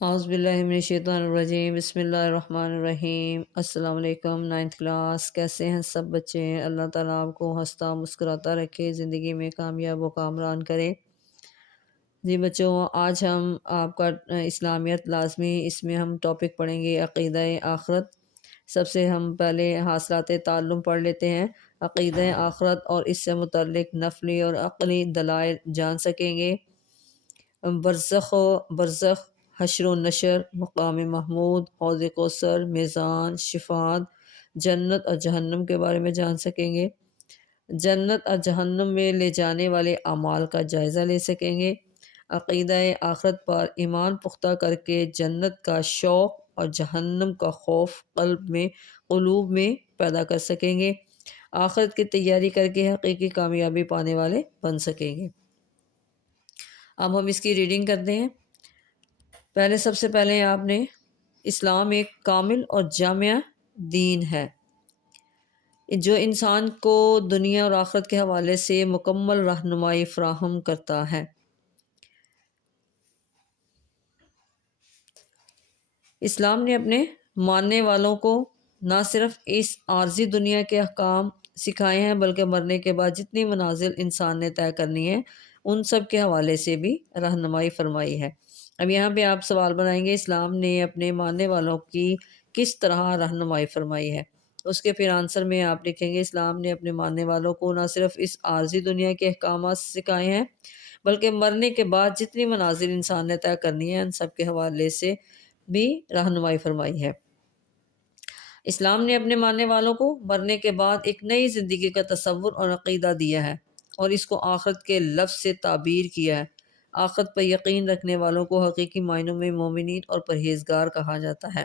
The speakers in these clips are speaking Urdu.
اعوذ باللہ من الشیطان الرجیم، بسم اللہ الرحمن الرحیم۔ السلام علیکم، 9th کلاس، کیسے ہیں سب بچے؟ اللہ تعالیٰ آپ کو ہنستا مسکراتا رکھے، زندگی میں کامیاب و کامران کرے۔ جی بچوں، آج ہم آپ کا اسلامیت لازمی، اس میں ہم ٹاپک پڑھیں گے عقیدہ آخرت۔ سب سے ہم پہلے حاصلات تعلم پڑھ لیتے ہیں۔ عقیدہ آخرت اور اس سے متعلق نفلی اور عقلی دلائل جان سکیں گے۔ برزخ، حشر و نشر، مقام محمود، حوض کوثر، میزان، شفاعت، جنت اور جہنم کے بارے میں جان سکیں گے۔ جنت اور جہنم میں لے جانے والے اعمال کا جائزہ لے سکیں گے۔ عقیدہ آخرت پر ایمان پختہ کر کے جنت کا شوق اور جہنم کا خوف قلوب میں پیدا کر سکیں گے۔ آخرت کی تیاری کر کے حقیقی کامیابی پانے والے بن سکیں گے۔ اب ہم اس کی ریڈنگ کرتے ہیں۔ سب سے پہلے آپ نے اسلام ایک کامل اور جامع دین ہے جو انسان کو دنیا اور آخرت کے حوالے سے مکمل رہنمائی فراہم کرتا ہے۔ اسلام نے اپنے ماننے والوں کو نہ صرف اس عارضی دنیا کے احکام سکھائے ہیں بلکہ مرنے کے بعد جتنی منازل انسان نے طے کرنی ہے ان سب کے حوالے سے بھی رہنمائی فرمائی ہے۔ اب یہاں پہ آپ سوال بنائیں گے اسلام نے اپنے ماننے والوں کی کس طرح رہنمائی فرمائی ہے؟ اس کے پھر آنسر میں آپ لکھیں گے اسلام نے اپنے ماننے والوں کو نہ صرف اس عارضی دنیا کے احکامات سکھائے ہیں بلکہ مرنے کے بعد جتنی منازل انسان نے طے کرنی ہے ان سب کے حوالے سے بھی رہنمائی فرمائی ہے۔ اسلام نے اپنے ماننے والوں کو مرنے کے بعد ایک نئی زندگی کا تصور اور عقیدہ دیا ہے اور اس کو آخرت کے لفظ سے تعبیر کیا ہے۔ آخرت پر یقین رکھنے والوں کو حقیقی معنوں میں مومنین اور پرہیزگار کہا جاتا ہے۔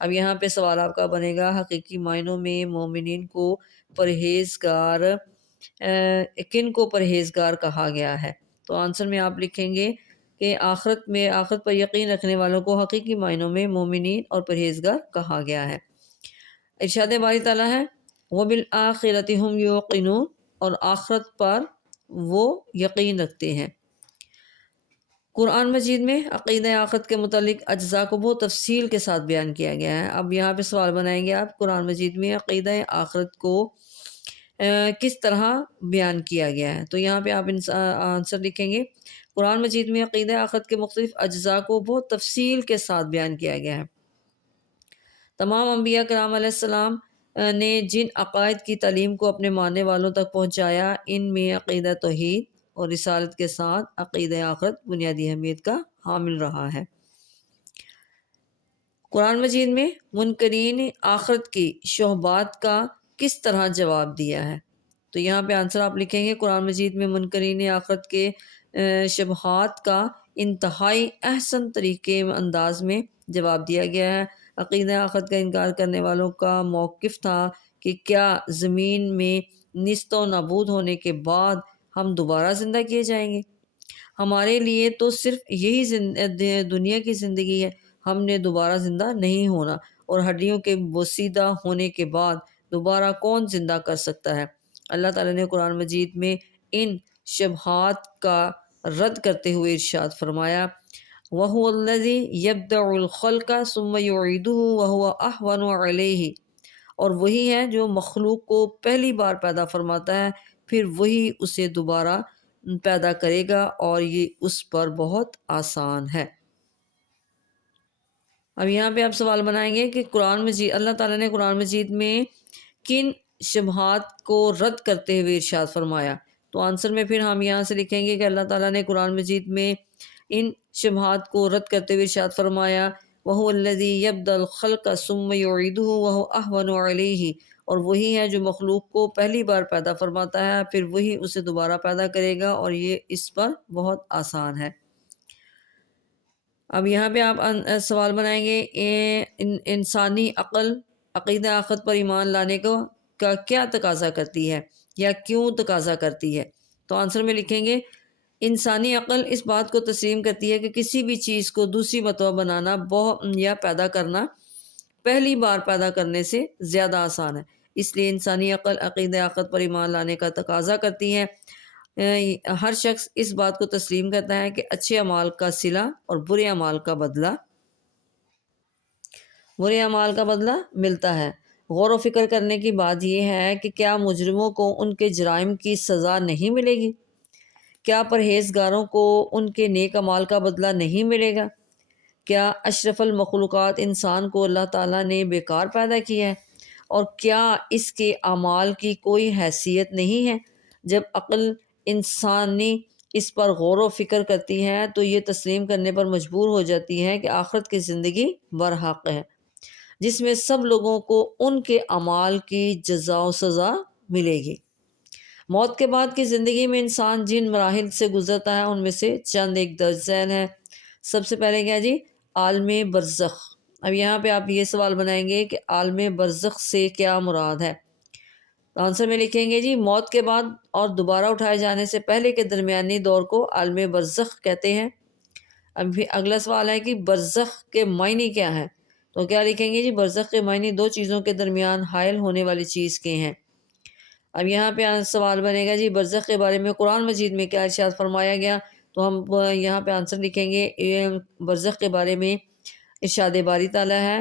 اب یہاں پہ سوال آپ کا بنے گا حقیقی معنوں میں مومنین کو پرہیزگار کن کو پرہیزگار کہا گیا ہے؟ تو آنسر میں آپ لکھیں گے کہ آخرت پر یقین رکھنے والوں کو حقیقی معنوں میں مومنین اور پرہیزگار کہا گیا ہے۔ ارشاد باری تعالیٰ ہے وَبِالْآخِرَةِ هُمْ يُوقِنُونَ، اور آخرت پر وہ یقین رکھتے ہیں۔ قرآن مجید میں عقیدہ آخرت کے متعلق اجزاء کو بہت تفصیل کے ساتھ بیان کیا گیا ہے۔ اب یہاں پہ سوال بنائیں گے آپ قرآن مجید میں عقیدہ آخرت کو کس طرح بیان کیا گیا ہے؟ تو یہاں پہ آپ آنسر لکھیں گے قرآن مجید میں عقیدہ آخرت کے مختلف اجزاء کو بہت تفصیل کے ساتھ بیان کیا گیا ہے۔ تمام انبیاء کرام علیہ السلام نے جن عقائد کی تعلیم کو اپنے ماننے والوں تک پہنچایا ان میں عقیدہ توحید اور رسالت کے ساتھ عقیدہ آخرت بنیادی اہمیت کا حامل رہا ہے۔ قرآن مجید میں منکرین آخرت کی شبہات کا کس طرح جواب دیا ہے؟ تو یہاں پہ آنسر آپ لکھیں گے قرآن مجید میں منکرین آخرت کے شبہات کا انتہائی احسن طریقے انداز میں جواب دیا گیا ہے۔ عقیدہ آخرت کا انکار کرنے والوں کا موقف تھا کہ کیا زمین میں نیست و نابود ہونے کے بعد ہم دوبارہ زندہ کیے جائیں گے؟ ہمارے لیے تو صرف یہی دنیا کی زندگی ہے، ہم نے دوبارہ زندہ نہیں ہونا، اور ہڈیوں کے بوسیدہ ہونے کے بعد دوبارہ کون زندہ کر سکتا ہے؟ اللہ تعالیٰ نے قرآن مجید میں ان شبہات کا رد کرتے ہوئے ارشاد فرمایا وَهُوَ الَّذِي يَبْدَأُ الْخَلْقَ ثُمَّ يُعِيدُهُ وَهُوَ أَهْوَنُ عَلَيْهِ، اور وہی ہے جو مخلوق کو پہلی بار پیدا فرماتا ہے پھر وہی اسے دوبارہ پیدا کرے گا اور یہ اس پر بہت آسان ہے۔ اب یہاں پہ آپ سوال بنائیں گے کہ اللہ تعالیٰ نے قرآن مجید میں کن شبہات کو رد کرتے ہوئے ارشاد فرمایا؟ تو آنسر میں پھر ہم یہاں سے لکھیں گے کہ اللہ تعالیٰ نے قرآن مجید میں ان شبہات کو رد کرتے ہوئے ارشاد فرمایا وَهُوَ الَّذِي يَبْدَأُ الْخَلْقَ ثُمَّ يُعِيدُهُ وَهُوَ أَهْوَنُ عَلَيْهِ، اور وہی ہے جو مخلوق کو پہلی بار پیدا فرماتا ہے پھر وہی اسے دوبارہ پیدا کرے گا اور یہ اس پر بہت آسان ہے۔ اب یہاں پہ آپ سوال بنائیں گے انسانی عقل عقیدہ آخرت پر ایمان لانے کا کیا تقاضا کرتی ہے یا کیوں تقاضا کرتی ہے؟ تو آنسر میں لکھیں گے انسانی عقل اس بات کو تسلیم کرتی ہے کہ کسی بھی چیز کو دوسری مرتبہ بنانا یا پیدا کرنا پہلی بار پیدا کرنے سے زیادہ آسان ہے، اس لیے انسانی عقل عقیدہ آخرت پر ایمان لانے کا تقاضا کرتی ہے۔ ہر شخص اس بات کو تسلیم کرتا ہے کہ اچھے اعمال کا صلہ اور برے اعمال کا بدلہ برے اعمال کا بدلہ ملتا ہے۔ غور و فکر کرنے کی بات یہ ہے کہ کیا مجرموں کو ان کے جرائم کی سزا نہیں ملے گی؟ کیا پرہیزگاروں کو ان کے نیک اعمال کا بدلہ نہیں ملے گا؟ کیا اشرف المخلوقات انسان کو اللہ تعالیٰ نے بیکار پیدا کیا ہے؟ اور کیا اس کے اعمال کی کوئی حیثیت نہیں ہے؟ جب عقل انسانی اس پر غور و فکر کرتی ہے تو یہ تسلیم کرنے پر مجبور ہو جاتی ہے کہ آخرت کی زندگی برحق ہے، جس میں سب لوگوں کو ان کے اعمال کی جزا و سزا ملے گی۔ موت کے بعد کی زندگی میں انسان جن مراحل سے گزرتا ہے ان میں سے چند ایک درج ذیل ہیں۔ سب سے پہلے کیا جی؟ عالم برزخ۔ اب یہاں پہ آپ یہ سوال بنائیں گے کہ عالم برزخ سے کیا مراد ہے؟ تو آنسر میں لکھیں گے جی موت کے بعد اور دوبارہ اٹھائے جانے سے پہلے کے درمیانی دور کو عالم برزخ کہتے ہیں۔ اب بھی اگلا سوال ہے کہ برزخ کے معنی کیا ہے؟ تو کیا لکھیں گے جی؟ برزخ کے معنی دو چیزوں کے درمیان حائل ہونے والی چیز کے ہیں۔ اب یہاں پہ سوال بنے گا جی برزخ کے بارے میں قرآن مجید میں کیا ارشاد فرمایا گیا؟ تو ہم یہاں پہ آنسر لکھیں گے برزخ کے بارے میں ارشاد باری تعالیٰ ہے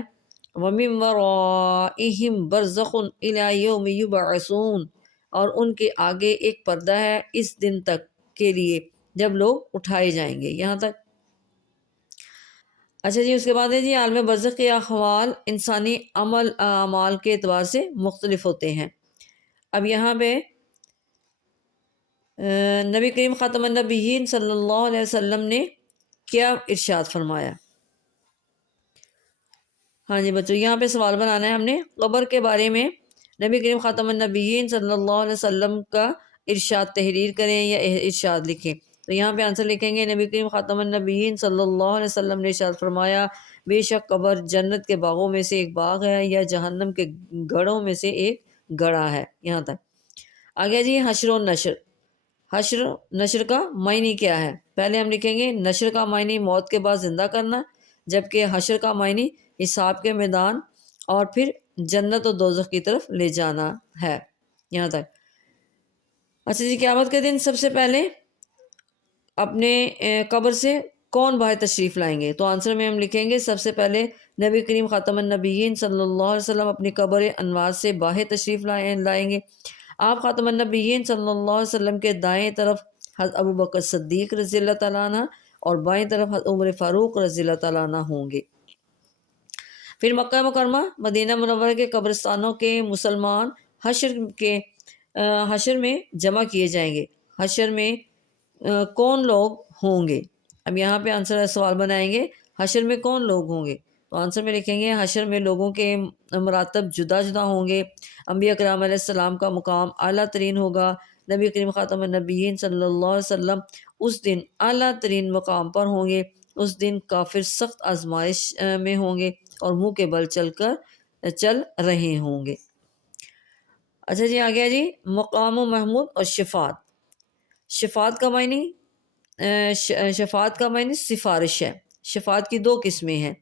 وَمِن وَرَائِهِمْ بَرْزَخٌ إِلَى يَوْمِ يُبْعَثُونَ، اور ان کے آگے ایک پردہ ہے اس دن تک کے لیے جب لوگ اٹھائے جائیں گے۔ یہاں تک اچھا جی۔ اس کے بعد ہے جی عالم برزخ کے احوال انسانی اعمال کے اعتبار سے مختلف ہوتے ہیں۔ اب یہاں پہ نبی کریم خاتم النبیین صلی اللہ علیہ وسلم نے کیا ارشاد فرمایا؟ ہاں جی بچوں، یہاں پہ سوال بنانا ہے ہم نے قبر کے بارے میں نبی کریم خاتم النبیین صلی اللہ علیہ وسلم کا ارشاد تحریر کریں یا ارشاد لکھیں۔ تو یہاں پہ آنسر لکھیں گے نبی کریم خاتم النبیین صلی اللہ علیہ وسلم نے ارشاد فرمایا بے شک قبر جنت کے باغوں میں سے ایک باغ ہے یا جہنم کے گڑھوں میں سے ایک گڑھا ہے۔ یہاں تک آگے جی حشر و نشر۔ حشر نشر کا معنی کیا ہے؟ پہلے ہم لکھیں گے نشر کا معنی موت کے بعد زندہ کرنا، جبکہ حشر کا معنی حساب کے میدان اور پھر جنت و دوزخ کی طرف لے جانا ہے۔ یہاں تک اچھا جی۔ قیامت کے دن سب سے پہلے اپنے قبر سے کون باہر تشریف لائیں گے؟ تو آنسر میں ہم لکھیں گے سب سے پہلے نبی کریم خاتم النبیین صلی اللہ علیہ وسلم اپنی قبر انوار سے باہر تشریف لائیں گے۔ آپ خاتم النبیین صلی اللہ علیہ وسلم کے دائیں طرف حضرت ابو بکر صدیق رضی اللہ تعالیٰ عنہ اور بائیں طرف حضرت عمر فاروق رضی اللہ تعالیٰ عنہ ہوں گے۔ پھر مکہ مکرمہ مدینہ منورہ کے قبرستانوں کے مسلمان حشر میں جمع کیے جائیں گے۔ حشر میں کون لوگ ہوں گے؟ اب یہاں پہ آنسر سوال بنائیں گے حشر میں کون لوگ ہوں گے؟ تو آنسر میں لکھیں گے حشر میں لوگوں کے مراتب جدا جدا ہوں گے۔ انبیاء کرام علیہ السلام کا مقام اعلیٰ ترین ہوگا۔ نبی کریم خاتم النبیین صلی اللہ علیہ وسلم اس دن اعلیٰ ترین مقام پر ہوں گے۔ اس دن کافر سخت آزمائش میں ہوں گے اور منہ کے بل چل رہے ہوں گے۔ اچھا جی آگیا جی مقام و محمود اور شفاعت۔ شفاعت کا معنی سفارش ہے۔ شفاعت کی دو قسمیں ہیں۔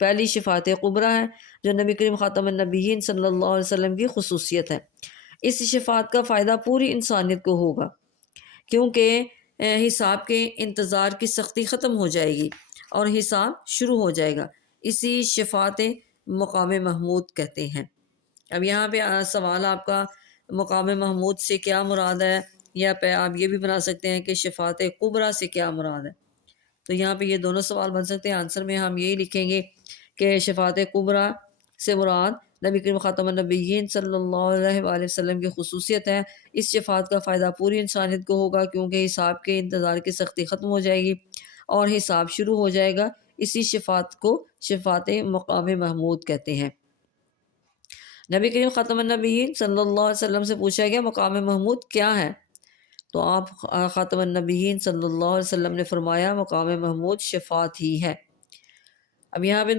پہلی شفاعت کبریٰ ہے جو نبی کریم خاتم النبیین صلی اللہ علیہ وسلم کی خصوصیت ہے۔ اس شفاعت کا فائدہ پوری انسانیت کو ہوگا کیونکہ حساب کے انتظار کی سختی ختم ہو جائے گی اور حساب شروع ہو جائے گا۔ اسی شفاعت مقام محمود کہتے ہیں۔ اب یہاں پہ سوال آپ کا مقام محمود سے کیا مراد ہے، یا پہ آپ یہ بھی بنا سکتے ہیں کہ شفاعت کبریٰ سے کیا مراد ہے۔ تو یہاں پہ یہ دونوں سوال بن سکتے ہیں۔ آنسر میں ہم یہی لکھیں گے کہ شفاعت کبریٰ سے مراد نبی کریم خاتم النبیین صلی اللہ علیہ وآلہ وسلم کی خصوصیت ہے۔ اس شفاعت کا فائدہ پوری انسانیت کو ہوگا کیونکہ حساب کے انتظار کی سختی ختم ہو جائے گی اور حساب شروع ہو جائے گا۔ اسی شفاعت کو شفاعت مقام محمود کہتے ہیں۔ نبی کریم خاتم النبیین صلی اللہ علیہ وسلم سے پوچھا گیا مقام محمود کیا ہے؟ تو آپ خاتم النبیین صلی اللہ علیہ وسلم نے فرمایا مقام محمود شفاعت ہی ہے۔ اب یہاں پہ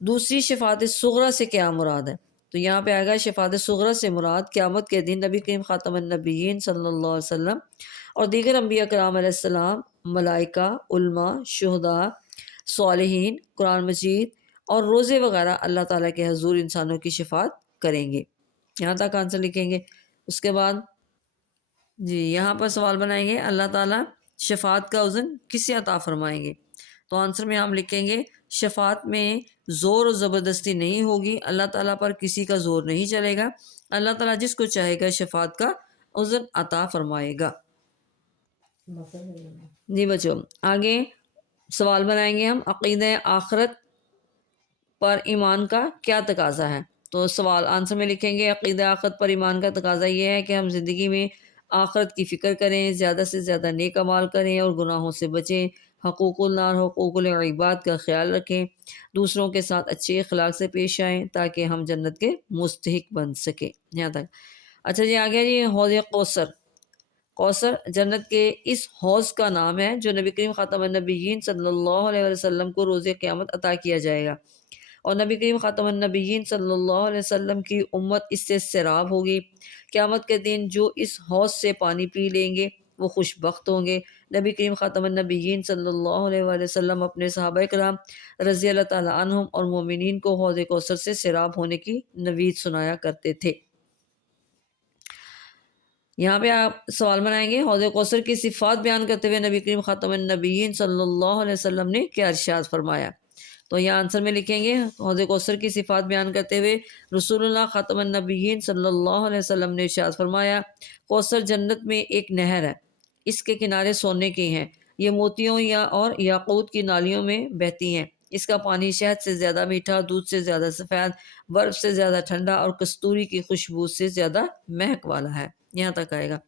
دوسری شفاعت صغریٰ سے کیا مراد ہے؟ تو یہاں پہ آئے گا شفاعت صغریٰ سے مراد قیامت کے دن نبی کریم خاتم النبیین صلی اللہ علیہ وسلم اور دیگر انبیاء کرام علیہ السلام، ملائکہ، علماء، شہداء، صالحین، قرآن مجید اور روزے وغیرہ اللہ تعالیٰ کے حضور انسانوں کی شفاعت کریں گے۔ یہاں تک آنسر لکھیں گے۔ اس کے بعد جی یہاں پر سوال بنائیں گے اللہ تعالیٰ شفاعت کا اذن کسے عطا فرمائیں گے؟ تو آنسر میں ہم لکھیں گے شفاعت میں زور و زبردستی نہیں ہوگی، اللہ تعالیٰ پر کسی کا زور نہیں چلے گا، اللہ تعالیٰ جس کو چاہے گا شفاعت کا عذر عطا فرمائے گا۔ جی بچوں، آگے سوال بنائیں گے ہم، عقیدہ آخرت پر ایمان کا کیا تقاضا ہے؟ تو سوال آنسر میں لکھیں گے عقیدہ آخرت پر ایمان کا تقاضا یہ ہے کہ ہم زندگی میں آخرت کی فکر کریں، زیادہ سے زیادہ نیک اعمال کریں اور گناہوں سے بچیں، حقوق اللہ حقوق العباد کا خیال رکھیں، دوسروں کے ساتھ اچھے اخلاق سے پیش آئیں تاکہ ہم جنت کے مستحق بن سکیں۔ یہاں تک اچھا جی، آگے جی حوض کوثر۔ کوثر جنت کے اس حوض کا نام ہے جو نبی کریم خاتم النبیین صلی اللہ علیہ وسلم کو روز قیامت عطا کیا جائے گا، اور نبی کریم خاتم النبیین صلی اللہ علیہ وسلم کی امت اس سے سیراب ہوگی۔ قیامت کے دن جو اس حوض سے پانی پی لیں گے وہ خوش بخت ہوں گے۔ نبی کریم خاتم النبیین صلی اللہ علیہ وآلہ وسلم اپنے صحابہ کرام رضی اللہ تعالیٰ عنہم اور مومنین کو حوض کوثر سے سیراب ہونے کی نوید سنایا کرتے تھے۔ یہاں پہ آپ سوال بنائیں گے حوض کوثر کی صفات بیان کرتے ہوئے نبی کریم خاتم النبیین صلی اللہ علیہ وسلم نے کیا ارشاد فرمایا؟ تو یہ آنسر میں لکھیں گے حوض کوثر کی صفات بیان کرتے ہوئے رسول اللہ خاتم النبیین صلی اللہ علیہ وسلم نے ارشاد فرمایا، کوثر جنت میں ایک نہر ہے، اس کے کنارے سونے کے ہیں، یہ موتیوں اور یاقوت کی نالیوں میں بہتی ہیں، اس کا پانی شہد سے زیادہ میٹھا، دودھ سے زیادہ سفید، برف سے زیادہ ٹھنڈا اور کستوری کی خوشبو سے زیادہ مہک والا ہے۔ یہاں تک آئے گا۔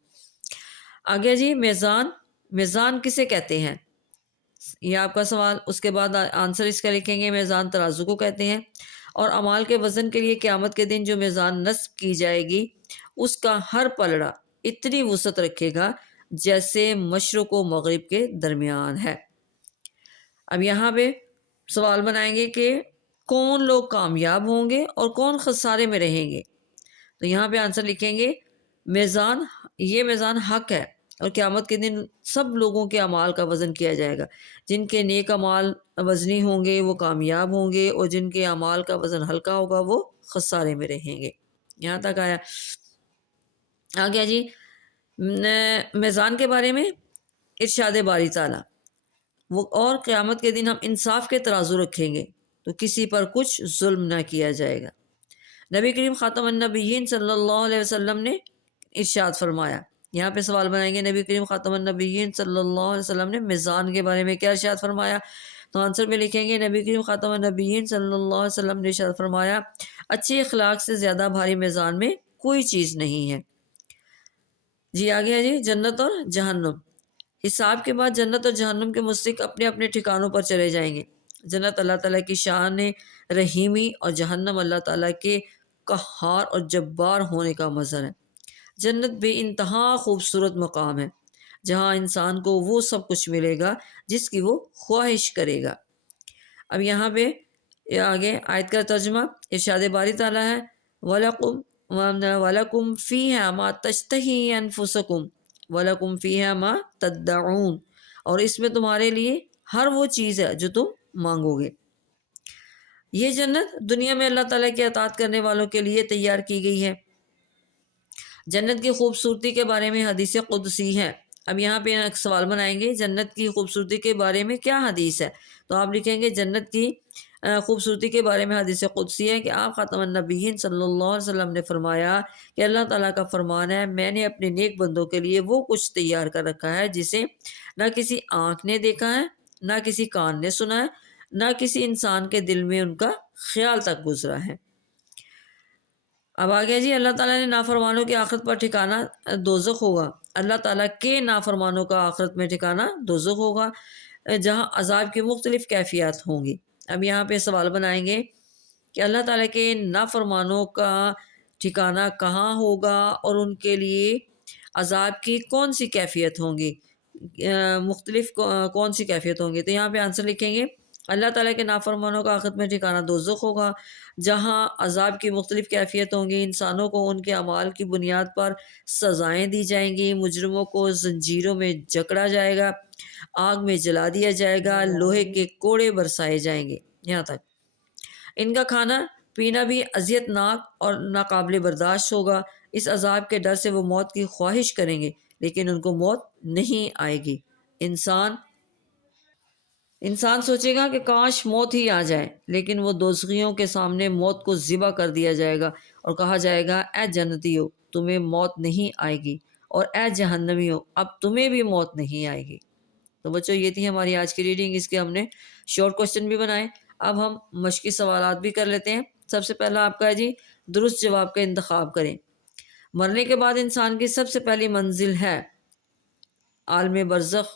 آگے جی میزان، میزان کسے کہتے ہیں؟ یہ آپ کا سوال۔ اس کے بعد آنسر اس کا لکھیں گے میزان ترازو کو کہتے ہیں، اور اعمال کے وزن کے لیے قیامت کے دن جو میزان نصب کی جائے گی اس کا ہر پلڑا اتنی وسعت رکھے گا جیسے مشرق و مغرب کے درمیان ہے۔ اب یہاں پہ سوال بنائیں گے کہ کون لوگ کامیاب ہوں گے اور کون خسارے میں رہیں گے؟ تو یہاں پہ آنسر لکھیں گے میزان، یہ میزان حق ہے اور قیامت کے دن سب لوگوں کے اعمال کا وزن کیا جائے گا، جن کے نیک اعمال وزنی ہوں گے وہ کامیاب ہوں گے اور جن کے اعمال کا وزن ہلکا ہوگا وہ خسارے میں رہیں گے۔ یہاں تک آیا۔ آگیا جی میزان کے بارے میں ارشاد باری تعالیٰ، وہ اور قیامت کے دن ہم انصاف کے ترازو رکھیں گے تو کسی پر کچھ ظلم نہ کیا جائے گا۔ نبی کریم خاتم النبیین صلی اللہ علیہ وسلم نے ارشاد فرمایا، یہاں پہ سوال بنائیں گے نبی کریم خاتم النبیین صلی اللہ علیہ وسلم نے میزان کے بارے میں کیا ارشاد فرمایا؟ تو آنسر میں لکھیں گے نبی کریم خاتم النبیین صلی اللہ علیہ وسلم نے ارشاد فرمایا، اچھے اخلاق سے زیادہ بھاری میزان میں کوئی چیز نہیں ہے۔ جی آگے ہے جی جنت اور جہنم۔ حساب کے بعد جنت اور جہنم کے مستحق اپنے اپنے ٹھکانوں پر چلے جائیں گے۔ جنت اللہ تعالیٰ کی شان رحیمی اور جہنم اللہ تعالیٰ کے قہار اور جبار ہونے کا مظہر ہے۔ جنت بے انتہا خوبصورت مقام ہے جہاں انسان کو وہ سب کچھ ملے گا جس کی وہ خواہش کرے گا۔ اب یہاں پہ آگے آیت کا ترجمہ ارشاد باری تعالیٰ ہے، وَلَكُمْ فِيهَا مَا تَشْتَهِي أَنفُسُكُمْ وَلَكُمْ فِيهَا مَا تَدَّعُونَ، اور اس میں تمہارے لیے ہر وہ چیز ہے جو تم مانگو گے۔ یہ جنت دنیا میں اللہ تعالیٰ کی اطاعت کرنے والوں کے لیے تیار کی گئی ہے۔ جنت کی خوبصورتی کے بارے میں حدیث قدسی ہے۔ اب یہاں پہ ایک سوال بنائیں گے جنت کی خوبصورتی کے بارے میں کیا حدیث ہے؟ تو آپ لکھیں گے جنت کی خوبصورتی کے بارے میں حدیث قدسی ہے کہ آپ خاتم النبیین صلی اللہ علیہ وسلم نے فرمایا کہ اللہ تعالیٰ کا فرمان ہے، میں نے اپنے نیک بندوں کے لیے وہ کچھ تیار کر رکھا ہے جسے نہ کسی آنکھ نے دیکھا ہے، نہ کسی کان نے سنا ہے، نہ کسی انسان کے دل میں ان کا خیال تک گزرا ہے۔ اب آگے جی اللہ تعالیٰ نے نافرمانوں کی آخرت پر ٹھکانہ دوزخ ہوگا۔ اللہ تعالیٰ کے نافرمانوں کا آخرت میں ٹھکانہ دوزخ ہوگا جہاں عذاب کی مختلف کیفیات ہوں گی۔ اب یہاں پہ سوال بنائیں گے کہ اللہ تعالیٰ کے نافرمانوں کا ٹھکانہ کہاں ہوگا اور ان کے لیے عذاب کی کون سی کیفیت ہوں گی، مختلف کون سی کیفیت ہوں گی؟ تو یہاں پہ آنسر لکھیں گے اللہ تعالیٰ کے نافرمانوں کا آخرت میں ٹھکانہ دوزخ ہوگا جہاں عذاب کی مختلف کیفیت ہوں گی۔ انسانوں کو ان کے اعمال کی بنیاد پر سزائیں دی جائیں گی، مجرموں کو زنجیروں میں جکڑا جائے گا، آگ میں جلا دیا جائے گا، لوہے کے کوڑے برسائے جائیں گے۔ یہاں تک ان کا کھانا پینا بھی اذیت ناک اور ناقابل برداشت ہوگا۔ اس عذاب کے ڈر سے وہ موت کی خواہش کریں گے لیکن ان کو موت نہیں آئے گی۔ انسان انسان سوچے گا کہ کاش موت ہی آ جائے، لیکن وہ دوزخیوں کے سامنے موت کو ذبح کر دیا جائے گا اور کہا جائے گا اے جنتیو تمہیں موت نہیں آئے گی، اور اے جہنمیو اب تمہیں بھی موت نہیں آئے گی۔ تو بچوں یہ تھی ہماری آج کی ریڈنگ، اس کے ہم نے شارٹ کوسچن بھی بنائے۔ اب ہم مشقی سوالات بھی کر لیتے ہیں۔ سب سے پہلا آپ کا ہے جی درست جواب کا انتخاب کریں۔ مرنے کے بعد انسان کی سب سے پہلی منزل ہے عالم برزخ،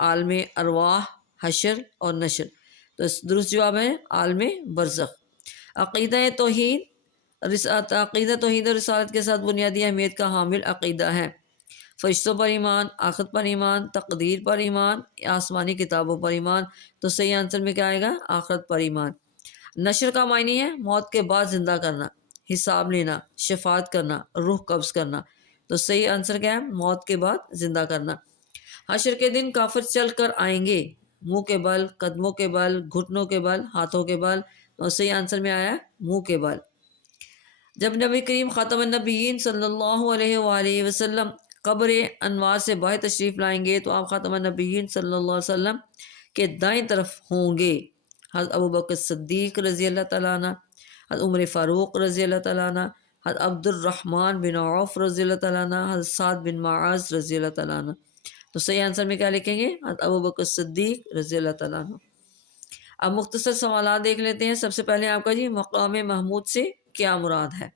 عالم ارواح، حشر اور نشر۔ تو درست جواب ہے عالم برزخ۔ عقیدہ توحید اور رسالت کے ساتھ بنیادی اہمیت کا حامل عقیدہ ہے۔ فرشتوں پر ایمان، آخرت پر ایمان، تقدیر پر ایمان، آسمانی کتابوں پر ایمان۔ تو صحیح آنسر میں کیا آئے گا؟ آخرت پر ایمان۔ نشر کا معنی ہے موت کے بعد زندہ کرنا، حساب لینا، شفاعت کرنا، روح قبض کرنا۔ تو صحیح آنسر کیا ہے؟ موت کے بعد زندہ کرنا۔ حشر کے دن کافر چل کر آئیں گے، منہ کے بل، قدموں کے بل، گھٹنوں کے بل، ہاتھوں کے بل۔ تو صحیح آنسر میں آیا منہ کے بل۔ جب نبی کریم خاتم النبیین صلی اللہ علیہ وآلہ وسلم قبر انوار سے باہر تشریف لائیں گے تو آپ خاتم النبیین صلی اللہ علیہ وسلم کے دائیں طرف ہوں گے حضرت ابوبکر صدیق رضی اللہ تعالیٰ عنہ، حضرت عمر فاروق رضی اللہ تعالیٰ عنہ، حضرت عبد الرحمن بن عوف رضی اللہ تعالیٰ عنہ، حضرت سعد بن معاذ رضی اللہ تعالیٰ عنہ۔ تو صحیح آنسر میں کیا لکھیں گے؟ حضرت ابوبکر صدیق رضی اللہ تعالیٰ عنہ۔ اب مختصر سوالات دیکھ لیتے ہیں۔ سب سے پہلے آپ کا جی مقام محمود سے کیا مراد ہے؟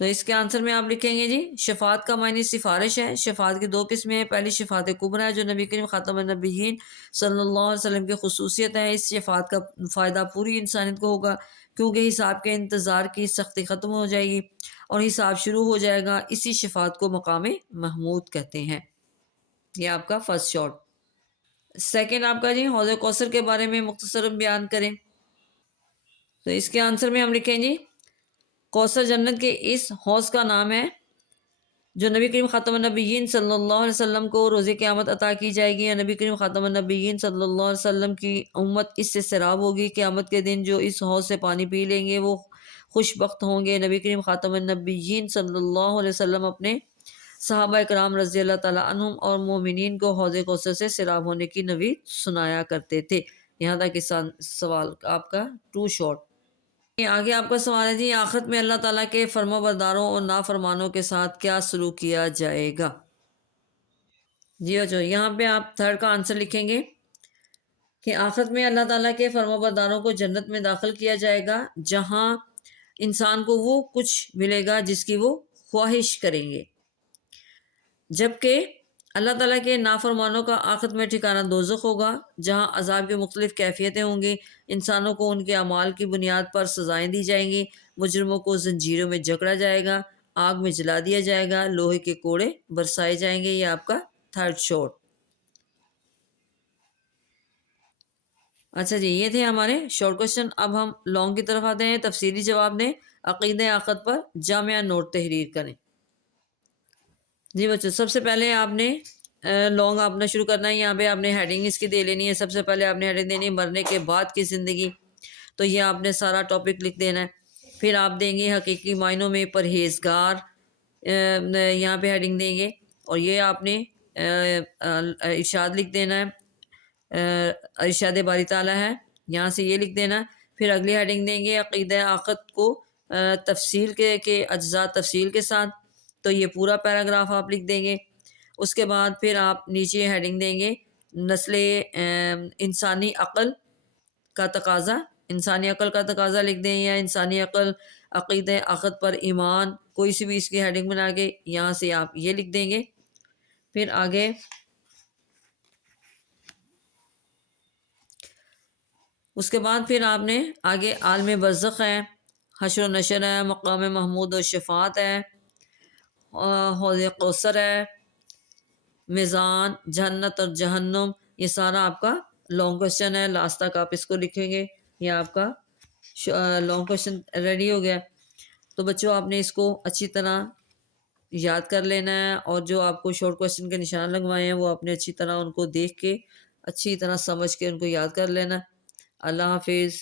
تو اس کے آنسر میں آپ لکھیں گے جی شفاعت کا معنی سفارش ہے۔ شفاعت کی دو قسمیں ہیں، پہلی شفاعت کبریٰ ہے جو نبی کریم خاتم النبیین صلی اللہ علیہ وسلم کی خصوصیت ہے۔ اس شفاعت کا فائدہ پوری انسانیت کو ہوگا کیونکہ حساب کے انتظار کی سختی ختم ہو جائے گی اور حساب شروع ہو جائے گا۔ اسی شفاعت کو مقام محمود کہتے ہیں۔ یہ آپ کا فرسٹ شارٹ۔ سیکنڈ آپ کا جی حوض کوثر کے بارے میں مختصر بیان کریں۔ تو اس کے آنسر میں ہم لکھیں گے کوثر جنت کے اس حوض کا نام ہے جو نبی کریم خاتم النبیین صلی اللہ علیہ وسلم کو روز قیامت عطا کی جائے گی۔ نبی کریم خاتم النبیین صلی اللہ علیہ وسلم کی امت اس سے سیراب ہوگی۔ قیامت کے دن جو اس حوض سے پانی پی لیں گے وہ خوش بخت ہوں گے۔ نبی کریم خاتم النبیین صلی اللہ علیہ وسلم اپنے صحابہ کرام رضی اللہ تعالیٰ عنہم اور مومنین کو حوض کوثر سے سیراب ہونے کی نوید سنایا کرتے تھے۔ یہاں تک اس سوال آپ کا 2 شارٹ۔ آگے آپ کا سوال ہے جی آخرت میں اللہ تعالیٰ کے فرما برداروں اور نافرمانوں کے ساتھ کیا سلوک کیا جائے گا؟ جی اچھا، یہاں پہ آپ تھرڈ کا آنسر لکھیں گے کہ آخرت میں اللہ تعالیٰ کے فرما برداروں کو جنت میں داخل کیا جائے گا جہاں انسان کو وہ کچھ ملے گا جس کی وہ خواہش کریں گے، جبکہ اللہ تعالیٰ کے نافرمانوں کا آخرت میں ٹھکانہ دوزخ ہوگا جہاں عذاب کی مختلف کیفیتیں ہوں گی۔ انسانوں کو ان کے اعمال کی بنیاد پر سزائیں دی جائیں گی، مجرموں کو زنجیروں میں جکڑا جائے گا، آگ میں جلا دیا جائے گا، لوہے کے کوڑے برسائے جائیں گے۔ یہ آپ کا تھرڈ شارٹ۔ اچھا جی، یہ تھے ہمارے شارٹ کوشچن۔ اب ہم لانگ کی طرف آتے ہیں۔ تفصیلی جواب دیں، عقیدہ آخرت پر جامع نوٹ تحریر کریں۔ جی بچوں، سب سے پہلے آپ نے لانگ اپنا شروع کرنا ہے۔ یہاں پہ آپ نے ہیڈنگ اس کی دے لینی ہے۔ سب سے پہلے آپ نے ہیڈنگ دینی ہے مرنے کے بعد کی زندگی، تو یہ آپ نے سارا ٹاپک لکھ دینا ہے۔ پھر آپ دیں گے حقیقی معنوں میں پرہیزگار، یہاں پہ ہیڈنگ دیں گے، اور یہ آپ نے ارشاد لکھ دینا ہے، ارشاد باری تعالیٰ ہے، یہاں سے یہ لکھ دینا۔ پھر اگلی ہیڈنگ دیں گے عقیدہ آخرت کو تفصیل کے اجزاء تفصیل کے ساتھ، تو یہ پورا پیراگراف آپ لکھ دیں گے۔ اس کے بعد پھر آپ نیچے ہیڈنگ دیں گے نسل انسانی عقل کا تقاضا، انسانی عقل کا تقاضا لکھ دیں، یا انسانی عقل عقیدہ آخرت پر ایمان، کوئی سی بھی اس کی ہیڈنگ بنا کے یہاں سے آپ یہ لکھ دیں گے۔ پھر آگے اس کے بعد پھر آپ نے آگے عالم برزخ ہے، حشر و نشر ہے، مقام محمود و شفاعت ہے، حوض کوثر ہے، میزان، جنت اور جہنم، یہ سارا آپ کا لانگ کوشچن ہے۔ لاسٹ تک آپ اس کو لکھیں گے۔ یہ آپ کا لانگ کوشچن ریڈی ہو گیا۔ تو بچوں آپ نے اس کو اچھی طرح یاد کر لینا ہے، اور جو آپ کو شارٹ کوشچن کے نشان لگوائے ہیں وہ آپ نے اچھی طرح ان کو دیکھ کے اچھی طرح سمجھ کے ان کو یاد کر لینا۔ اللہ حافظ۔